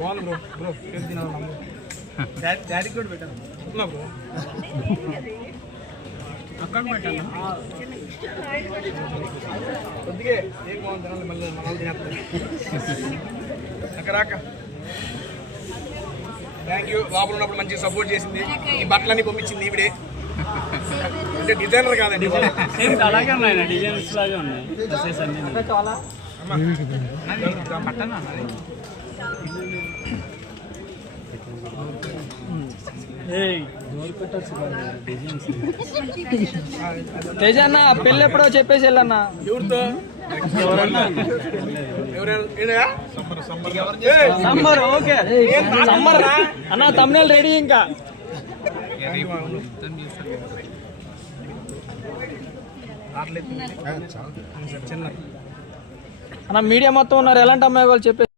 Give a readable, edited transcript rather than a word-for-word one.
బాగుంది bro bro cake తినాలి డాడీకి కూడా పెట్టాను బ్రో అక్కడ పెట్టాను కొద్దిగా ఏం బాగుంది తినాలి మళ్ళీ మళ్ళీ తినేస్తాను అక్కడ థ్యాంక్ యూ లోపల ఉన్నప్పుడు మంచిగా సపోర్ట్ చేసింది ఈ బట్టలన్నీ పంపించింది ఈవిడే అంటే డిజైనర్ కాదండి అలాగే ఉన్నాయి డిజైన్స్ లాగే ఉన్నాయి తేజ అన్న పెళ్ళి ఎప్పుడో చెప్పేసి వెళ్ళన్న ఎవరితో సమ్మర్ ఓకే సమ్మర్ అన్న తమ్ముళ్ళు రెడీ ఇంకా అన్న మీడియా మొత్తం ఉన్నారు ఎలాంటి అమ్మాయి వాళ్ళు చెప్పేసి